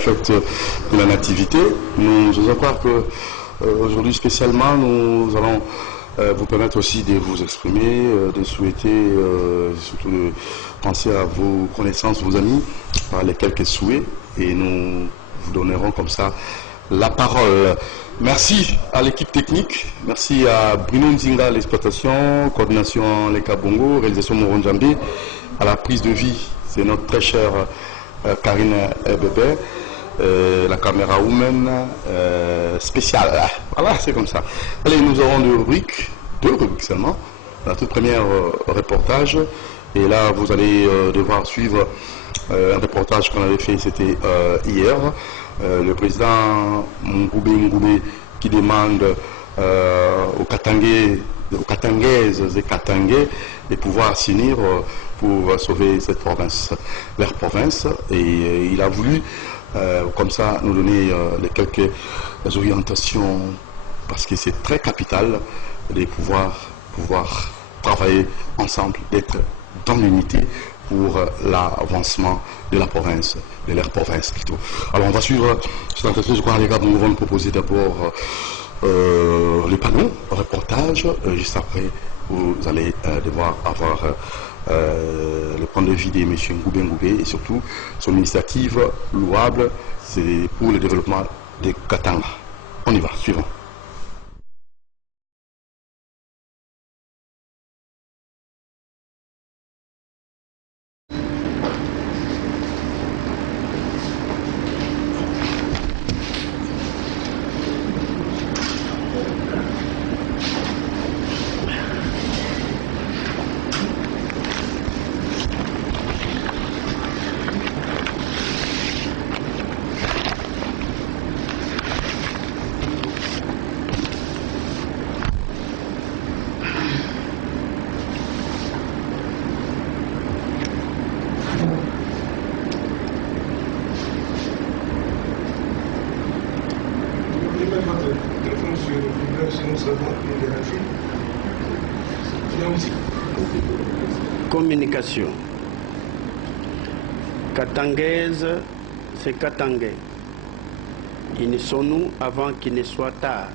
fête de la Nativité. Nous osons croire que aujourd'hui spécialement, nous allons vous permettre aussi de vous exprimer, de souhaiter, surtout de penser à vos connaissances, vos amis, par les quelques souhaits, et nous vous donnerons comme ça la parole. Merci à l'équipe technique, merci à Bruno Nzinga, l'exploitation, coordination Leka Bongo, réalisation Moron Djambé, à la prise de vie, c'est notre très chère Karine Bébé, la caméra woman spéciale. Voilà, c'est comme ça. Allez, nous aurons deux rubriques seulement. La toute première reportage, et là vous allez devoir suivre un reportage qu'on avait fait, c'était hier. Le président Ngoubé qui demande aux Katangaises et Katangais de pouvoir s'unir pour sauver cette province, leur province, et il a voulu comme ça nous donner les quelques orientations, parce que c'est très capital de pouvoir travailler ensemble, d'être dans l'unité pour l'avancement de la province, de leur province plutôt. Alors on va suivre cette entreprise. Je crois les gars, nous allons proposer d'abord les panneaux, reportage. Juste après, vous allez devoir avoir le point de vue de M. Ngoubé et surtout son initiative louable, c'est pour le développement des Katanga. On y va, suivant. Communication. Katangaise, c'est Katangais. Unissons-nous avant qu'il ne soit tard.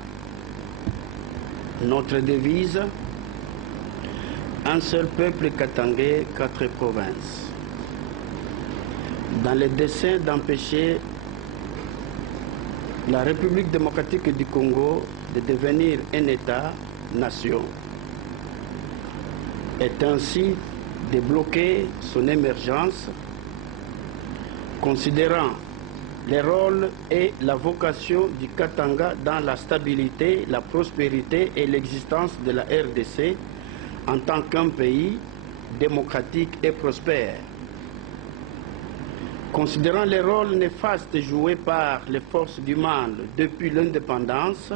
Notre devise, un seul peuple katangais, 4 provinces. Dans le dessein d'empêcher la République démocratique du Congo de devenir un État-nation, est ainsi de bloquer son émergence, considérant les rôles et la vocation du Katanga dans la stabilité, la prospérité et l'existence de la RDC en tant qu'un pays démocratique et prospère. Considérant les rôles néfastes joués par les forces du mal depuis l'indépendance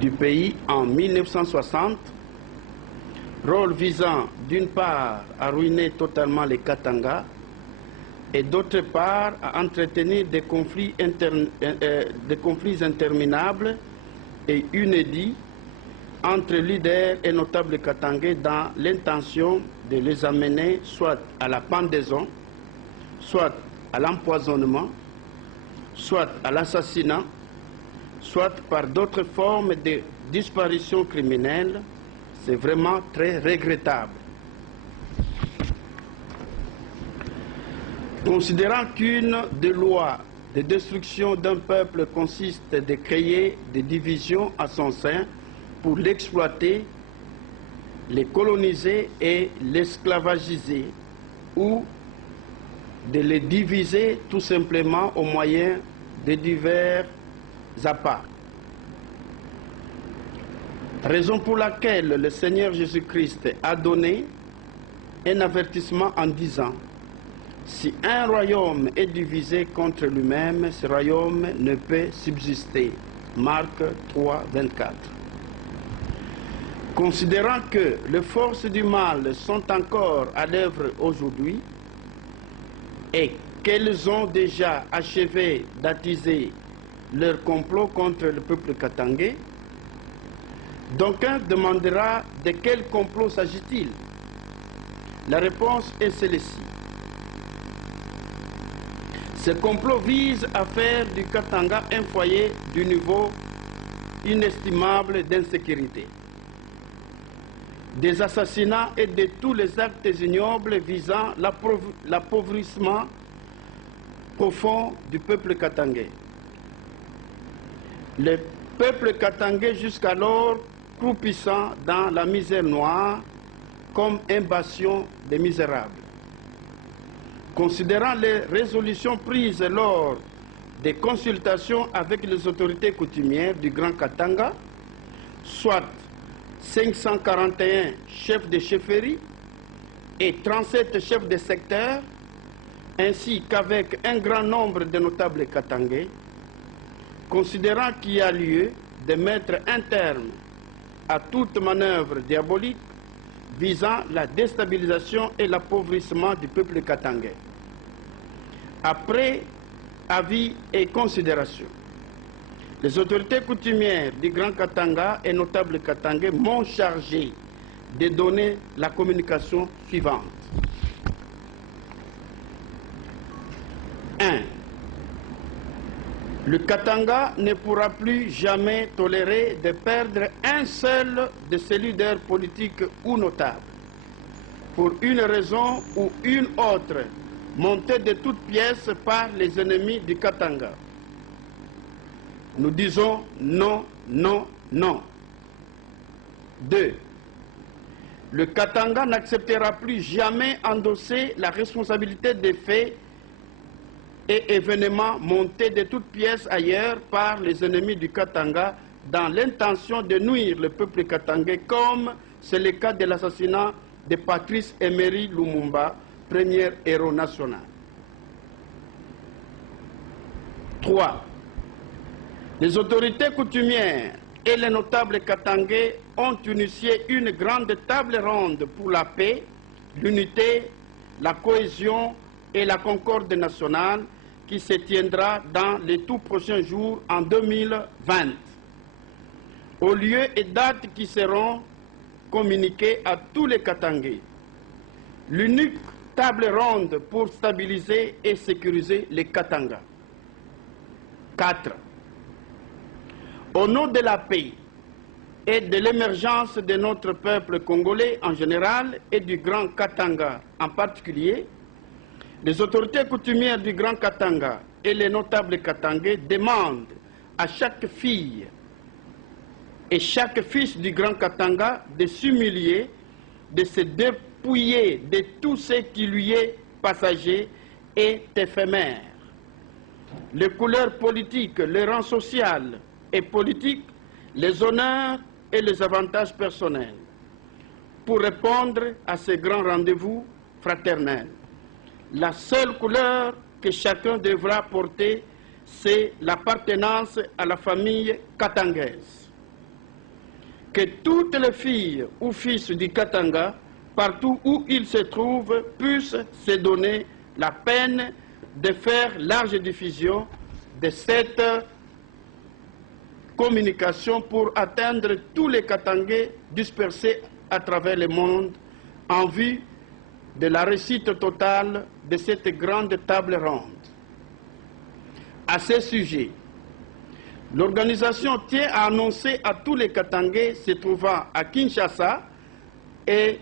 du pays en 1960, rôle visant d'une part à ruiner totalement les Katanga et d'autre part à entretenir des conflits interminables et inédits entre leaders et notables katangais dans l'intention de les amener soit à la pendaison, soit à l'empoisonnement, soit à l'assassinat, soit par d'autres formes de disparition criminelle. C'est vraiment très regrettable. Considérant qu'une des lois de destruction d'un peuple consiste de créer des divisions à son sein pour l'exploiter, les coloniser et l'esclavagiser, ou de les diviser tout simplement au moyen de divers appâts. Raison pour laquelle le Seigneur Jésus-Christ a donné un avertissement en disant: si un royaume est divisé contre lui-même, ce royaume ne peut subsister. Marc 3, 24. Considérant que les forces du mal sont encore à l'œuvre aujourd'hui et qu'elles ont déjà achevé d'attiser leur complot contre le peuple katangais, d'aucuns demandera de quel complot s'agit-il? La réponse est celle-ci. Ce complot vise à faire du Katanga un foyer du niveau inestimable d'insécurité, des assassinats et de tous les actes ignobles visant l'appauvrissement profond du peuple katangais. Le peuple katangais, jusqu'alors croupissant dans la misère noire comme un bastion des misérables. Considérant les résolutions prises lors des consultations avec les autorités coutumières du Grand Katanga, soit 541 chefs de chefferie et 37 chefs de secteur, ainsi qu'avec un grand nombre de notables katangais, considérant qu'il y a lieu de mettre un terme à toute manœuvre diabolique visant la déstabilisation et l'appauvrissement du peuple katangais. Après avis et considération, les autorités coutumières du Grand Katanga et notables katangais m'ont chargé de donner la communication suivante. 1. Le Katanga ne pourra plus jamais tolérer de perdre un seul de ses leaders politiques ou notables, pour une raison ou une autre, montés de toutes pièces par les ennemis du Katanga. Nous disons non, non, non. 2. Le Katanga n'acceptera plus jamais endosser la responsabilité des faits et événements montés de toutes pièces ailleurs par les ennemis du Katanga dans l'intention de nuire le peuple katangais, comme c'est le cas de l'assassinat de Patrice Emery Lumumba, premier héros national. 3. Les autorités coutumières et les notables katangais ont initié une grande table ronde pour la paix, l'unité, la cohésion et la concorde nationale qui se tiendra dans les tout prochains jours en 2020, aux lieux et dates qui seront communiqués à tous les Katangais. L'unique table ronde pour stabiliser et sécuriser les Katanga. 4. Au nom de la paix et de l'émergence de notre peuple congolais en général et du Grand Katanga en particulier, les autorités coutumières du Grand Katanga et les notables katangais demandent à chaque fille et chaque fils du Grand Katanga de s'humilier, de se dépouiller de tout ce qui lui est passager et éphémère. Les couleurs politiques, les rangs sociaux et politiques, les honneurs et les avantages personnels, pour répondre à ce grand rendez-vous fraternel. La seule couleur que chacun devra porter, c'est l'appartenance à la famille katangaise. Que toutes les filles ou fils du Katanga, partout où ils se trouvent, puissent se donner la peine de faire large diffusion de cette communication pour atteindre tous les Katangais dispersés à travers le monde en vue de la réussite totale de cette grande table ronde. À ce sujet, l'organisation tient à annoncer à tous les Katangais se trouvant à Kinshasa et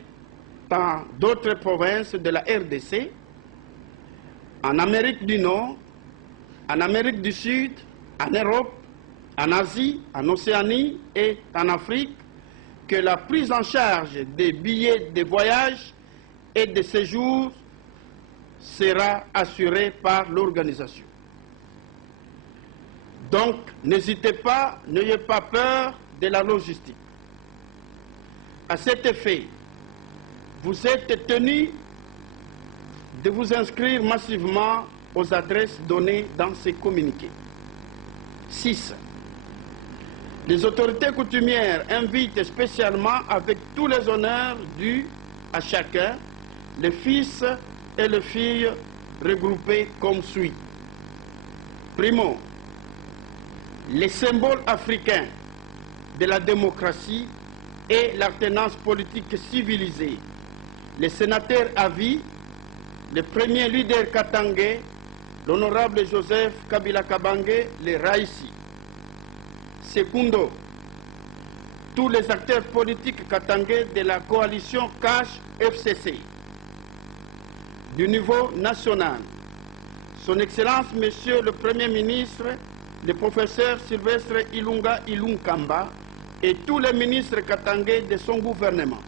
dans d'autres provinces de la RDC, en Amérique du Nord, en Amérique du Sud, en Europe, en Asie, en Océanie et en Afrique, que la prise en charge des billets de voyage et de séjour sera assurée par l'organisation. Donc, n'hésitez pas, n'ayez pas peur de la logistique. À cet effet, vous êtes tenus de vous inscrire massivement aux adresses données dans ces communiqués. 6. Les autorités coutumières invitent spécialement, avec tous les honneurs dus à chacun, les fils et les filles regroupés comme suit. Primo, les symboles africains de la démocratie et l'alternance politique civilisée, les sénateurs à vie, les premiers leaders katangais, l'honorable Joseph Kabila Kabange, les Raïsi. Secundo, tous les acteurs politiques katangais de la coalition CASH-FCC. Du niveau national, Son Excellence, Monsieur le Premier ministre, le professeur Sylvestre Ilunga Ilunkamba et tous les ministres katangais de son gouvernement.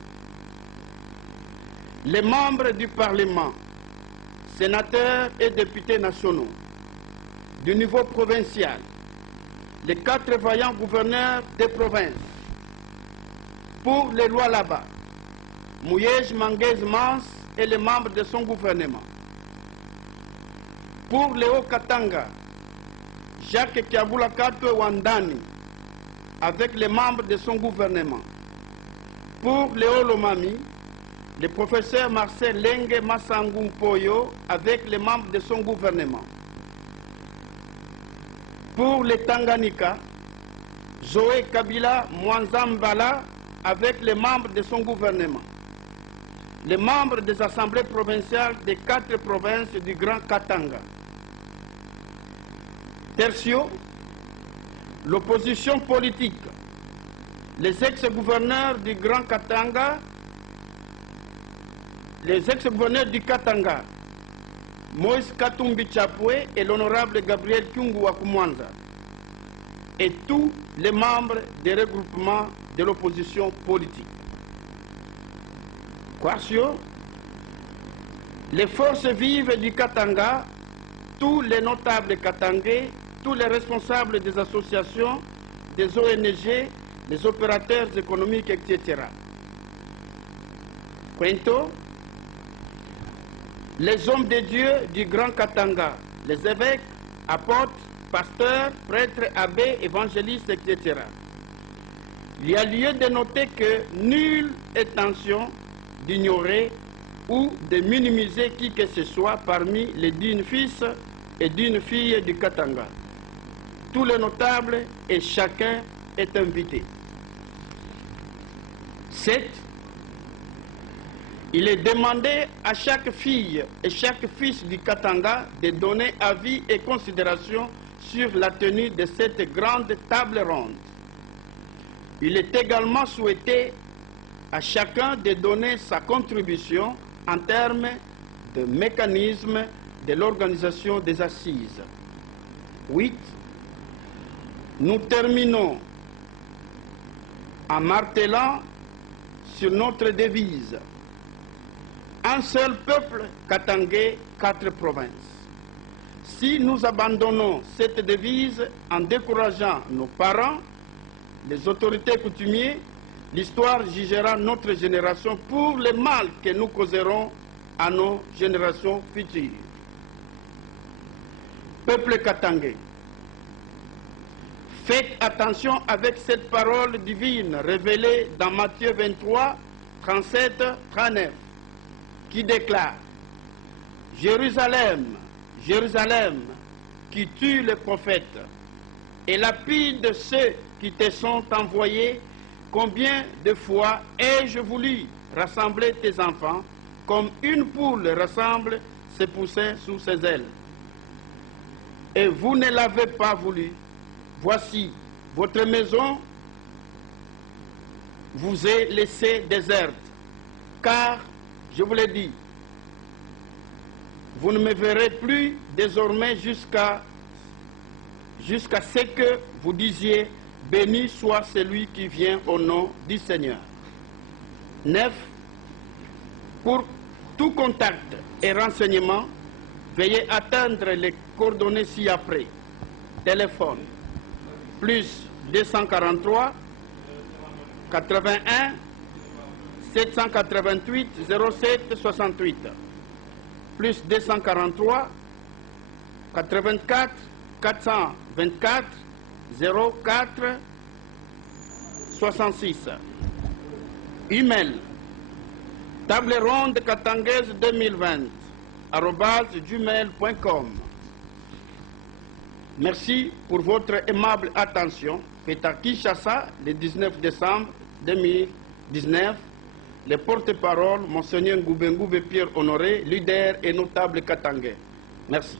Les membres du Parlement, sénateurs et députés nationaux, du niveau provincial, les 4 vaillants gouverneurs des provinces, pour les lois là-bas, Mouyej Manguez Mans et les membres de son gouvernement. Pour les Haut-Katanga, Jacques Kiabula Katwe Wandani, avec les membres de son gouvernement. Pour les Hauts-Lomami, le professeur Marcel Lengue Massangou Poyo, avec les membres de son gouvernement. Pour les Tanganyika, Zoé Kabila Mwanzambala, avec les membres de son gouvernement. Les membres des assemblées provinciales des 4 provinces du Grand Katanga. Tertio, l'opposition politique, les ex-gouverneurs du Grand Katanga, les ex-gouverneurs du Katanga, Moïse Katumbi Chapwe et l'honorable Gabriel Kyungu Wakumwanza, et tous les membres des regroupements de l'opposition politique. Quartio, les forces vives du Katanga, tous les notables katangais, tous les responsables des associations, des ONG, des opérateurs économiques, etc. Quinto, les hommes de Dieu du Grand Katanga, les évêques, apôtres, pasteurs, prêtres, abbés, évangélistes, etc. Il y a lieu de noter que nulle intention d'ignorer ou de minimiser qui que ce soit parmi les dignes fils et dignes filles du Katanga. Tous les notables et chacun est invité. 7. Il est demandé à chaque fille et chaque fils du Katanga de donner avis et considération sur la tenue de cette grande table ronde. Il est également souhaité à chacun de donner sa contribution en termes de mécanisme de l'organisation des assises. 8. Nous terminons en martelant sur notre devise: un seul peuple katangais, 4 provinces. Si nous abandonnons cette devise en décourageant nos parents, les autorités coutumières, l'histoire jugera notre génération pour le mal que nous causerons à nos générations futures. Peuple katangais, faites attention avec cette parole divine révélée dans Matthieu 23, 37, 39, qui déclare: Jérusalem, Jérusalem, qui tue les prophètes et lapide ceux qui te sont envoyés, combien de fois ai-je voulu rassembler tes enfants comme une poule rassemble ses poussins sous ses ailes. Et vous ne l'avez pas voulu. Voici, votre maison vous est laissée déserte, car, je vous l'ai dit, vous ne me verrez plus désormais jusqu'à ce que vous disiez: béni soit celui qui vient au nom du Seigneur. 9. Pour tout contact et renseignement, veuillez atteindre les coordonnées ci-après. Téléphone plus 243 81 788 07 68 plus 243 84 424 04 66. Email table ronde katangaise 2020 @gmail.com. Merci pour votre aimable attention. Fait à Kinshasa le 19 décembre 2019, le porte-parole, Monseigneur Ngoubengoube Pierre Honoré, leader et notable katangais. Merci.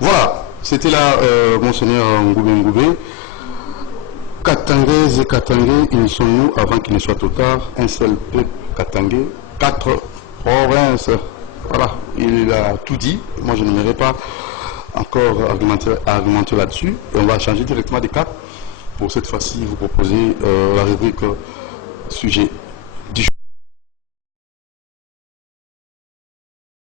Voilà, c'était là Monseigneur Ngoubé Ngoubé. Katangais et Katangais, unissons-nous avant qu'il ne soit trop tard. Un seul peuple Katangais, 4 provinces. Voilà, il a tout dit. Moi, je n'aimerais pas encore argumenter là-dessus. On va changer directement de cap. Pour cette fois-ci, vous proposer la rubrique sujet